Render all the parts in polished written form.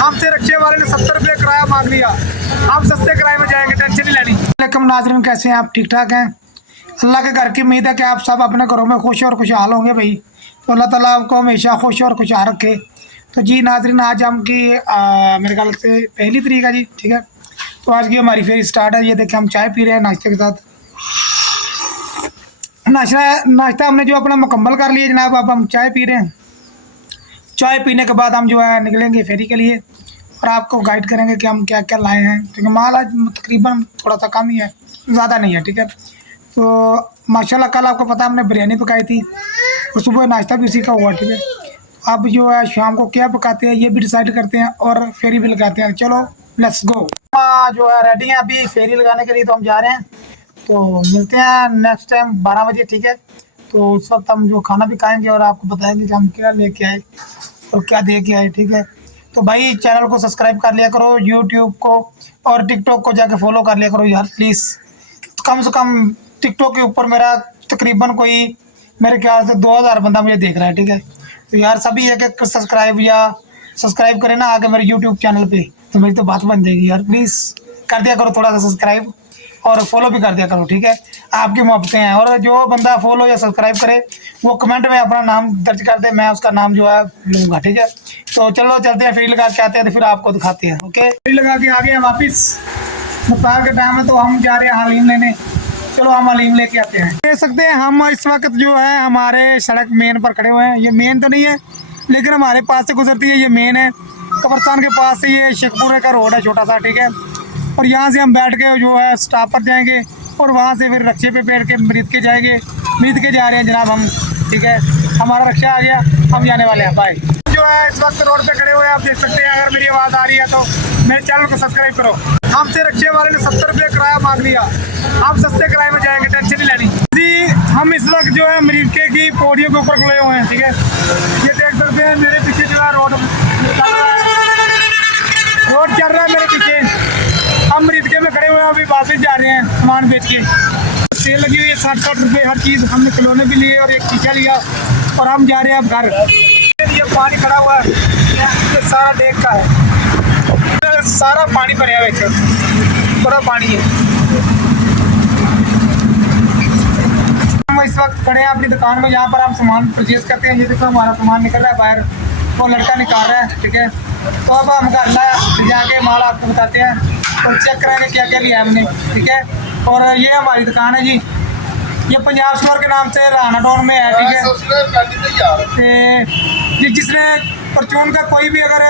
हमसे रिक्शे वाले ने 70 रुपये किराया मांग लिया। हम सस्ते किराए में जाएंगे, टेंशन नहीं लेनी। वालेकुम नाज़रीन, कैसे हैं आप? ठीक ठाक हैं? अल्लाह के घर की उम्मीद है कि आप सब अपने घरों में खुश और खुशहाल होंगे भाई। तो अल्लाह ताला आपको हमेशा खुश और खुशहाल रखे। तो जी नाज़रीन, आज हम की मेरे ख्याल से 1 तारीख है जी, ठीक है। तो आज की हमारी फेरी स्टार्ट है। ये देखें, हम चाय पी रहे हैं नाश्ते के साथ। नाश्ता हमने जो अपना मुकम्मल कर लिया जनाब। अब हम चाय पी रहे हैं। चाय पीने के बाद हम जो है निकलेंगे फेरी के लिए और आपको गाइड करेंगे कि हम क्या क्या लाए हैं, क्योंकि माल आज तकरीबन थोड़ा सा कम ही है, ज़्यादा नहीं है, ठीक है। तो माशाल्लाह कल आपको पता हमने बिरयानी पकाई थी और सुबह नाश्ता भी उसी का हुआ, ठीक है। अब जो है शाम को क्या पकाते हैं ये भी डिसाइड करते हैं और फेरी भी लगाते हैं। चलो लेट्स गो। जो है रेडी हैं अभी फेरी लगाने के लिए, तो हम जा रहे हैं। तो मिलते हैं नेक्स्ट टाइम 12 बजे, ठीक है। तो उस वक्त हम जो खाना भी खाएंगे और आपको बताएंगे कि हम क्या लेके आए और क्या दे के आए, ठीक है। तो भाई चैनल को सब्सक्राइब कर लिया करो, यूट्यूब को और टिकटॉक को जाके फॉलो कर लिया करो यार प्लीज़। कम से कम टिकटॉक के ऊपर मेरा तकरीबन कोई मेरे ख्याल से 2000 बंदा मुझे देख रहा है, ठीक है। तो यार सभी एक सब्सक्राइब करें ना आगे मेरे यूट्यूब चैनल पे, तो मेरी तो बात बन जाएगी यार। प्लीज़ कर दिया करो थोड़ा सा सब्सक्राइब और फॉलो भी कर दिया करो, ठीक है। आपकी मोहब्बतें हैं। और जो बंदा फॉलो या सब्सक्राइब करे वो कमेंट में अपना नाम दर्ज कर दे, मैं उसका नाम जो है लूँगा, ठीक है। तो चलो चलते हैं, फेरी लगा के आते हैं, तो फिर आपको दिखाते हैं। ओके, फेरी लगा के आ गए हैं वापस। दोपहर के टाइम है तो हम जा रहे हैं हलीम लेने। चलो हम हलीम लेके आते हैं। देख सकते हैं हम इस वक्त जो है हमारे सड़क मेन पर खड़े हुए हैं। ये मेन तो नहीं है लेकिन हमारे पास से गुजरती है, ये मेन है। कब्रस्तान के पास से ये शेखपुरे का रोड है छोटा सा, ठीक है। और यहाँ से हम बैठ के जो है स्टॉप पर जाएंगे और वहाँ से फिर रक्शे पे बैठ के मरीद के जाएंगे। मरीद के जा रहे हैं जनाब हम, ठीक है। हमारा रक्शा आ गया, हम जाने वाले हैं। बाय। जो है इस वक्त रोड पे खड़े हुए हैं, आप देख सकते हैं। अगर मेरी आवाज़ आ रही है तो मेरे चैनल को सब्सक्राइब करो। हमसे रिक्शे वाले ने 70 रुपये किराया मांग लिया। हम सस्ते किराए में जाएंगे, टेंशन नहीं लेनी जी। हम इस वक्त जो है मरीद के पौड़ियों के ऊपर खड़े हुए हैं, ठीक है। ये देख सकते हैं मेरे पीछे जो है रोड चल रहा है मेरे पीछे। हम मरीदके में खड़े हुए हैं, अभी वापस जा रहे हैं सामान बेच के। सेल लगी हुई है 60 रुपये हर चीज़। हमने खिलौने भी लिए और एक शीशा लिया और हम जा रहे हैं अब घर। ये पानी खड़ा हुआ है, ये सारा देख का है, सारा पानी भरया है, बड़ा पानी है। हम इस वक्त खड़े हैं अपनी दुकान में, यहाँ पर हम सामान परचेज करते हैं। ये देखो हमारा सामान निकल रहा है बाहर, वो लड़का निकाल रहा है, ठीक है। तो अब हम घर जाके माल आपको बताते हैं और चेक कराएंगे क्या क्या लिया हमने, ठीक है। और ये हमारी दुकान है जी, ये पंजाब स्टोर के नाम से राना टाउन में है, ठीक है। तो जिसने परचून का कोई भी अगर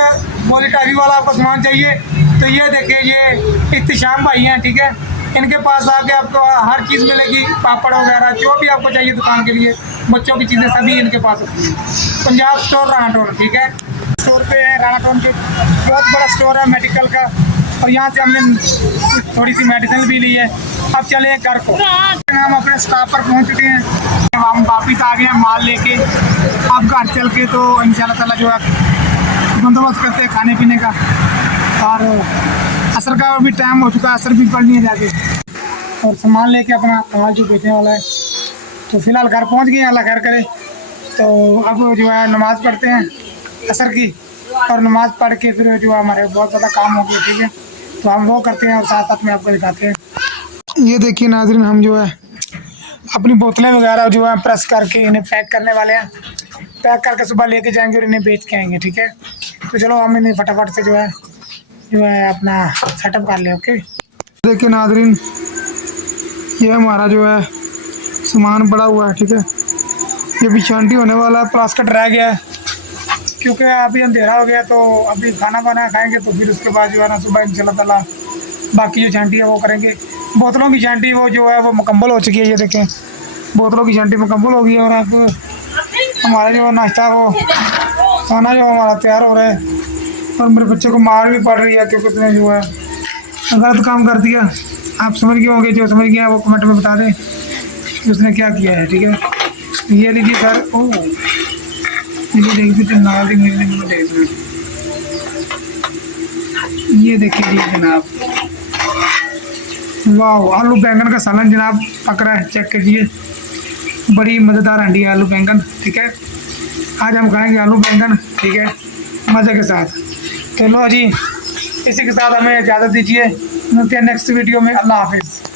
बोली टाइवी वाला आपको सामान चाहिए तो ये देखें, ये इख्तिशाम भाई हैं, ठीक है। इनके पास आके आपको हर चीज़ मिलेगी, पापड़ वगैरह जो भी आपको चाहिए दुकान के लिए, बच्चों की चीज़ें सभी इनके पास होती हैं। पंजाब स्टोर राना टाउन, ठीक है। स्टोर पे है राना टाउन पे, बहुत बड़ा स्टोर है मेडिकल का। और यहाँ से हमने थोड़ी सी मेडिसिन भी ली है। अब चले घर को। हम अपने स्टॉप पर पहुँच चुके हैं, हम वापिस आ गए हैं माल लेके। अब घर चल के तो इंशाल्लाह ताला जो है बंदोबस्त करते हैं खाने पीने का। और असर का भी टाइम हो चुका है, असर भी पड़नी है जाके। और सामान लेके अपना माल जो बेचने वाला है। तो फिलहाल घर पहुँच गए, अल्लाह खैर करे। तो अब जो है नमाज़ पढ़ते हैं असर की, और नमाज़ पढ़ के फिर जो है हमारे बहुत ज़्यादा काम हो गया, ठीक है। तो हम वो करते हैं और साथ साथ में आपको दिखाते हैं। ये देखिए नाज़रीन, हम जो है अपनी बोतलें वगैरह जो है प्रेस करके इन्हें पैक करने वाले हैं। पैक करके सुबह लेके जाएंगे और इन्हें बेच के आएंगे, ठीक है। तो चलो हम इन्हें फटाफट से जो है अपना सेटअप कर लें। ओके, देखिए नाज़रीन, ये हमारा जो है सामान पड़ा हुआ है, ठीक है। ये भी शांति होने वाला है, प्लास्टिक रह गया है क्योंकि अभी अंधेरा हो गया। तो अभी खाना बनाया खाएंगे, तो फिर उसके बाद जो है ना सुबह इंशाल्लाह ताला बाकी जो छांटी है वो करेंगे। बोतलों की छांटी वो जो है वो मुकम्मल हो चुकी है। ये देखें, बोतलों की छांटी मुकम्मल हो गई है। और अब हमारा जो नाश्ता वो खाना जो हमारा तैयार हो रहा है। और मेरे बच्चे को मार भी पड़ रही है क्योंकि उसने जो है गलत काम कर दिया। आप समझ गए होंगे, जो समझ गया वो कमेंट में बता दें उसने क्या किया है, ठीक है। ये लीजिए सर, ओह ये देखिए जी जनाब, वाह, आलू बैंगन का सालन जनाब पक रहा है, चेक कीजिए। बड़ी मज़ेदार हंडी है आलू बैंगन, ठीक है। आज हम खाएंगे आलू बैंगन, ठीक है, मज़े के साथ। तो लो जी, इसी के साथ हमें इजाज़त दीजिए, मिलते हैं नेक्स्ट वीडियो में। अल्लाह हाफिज़।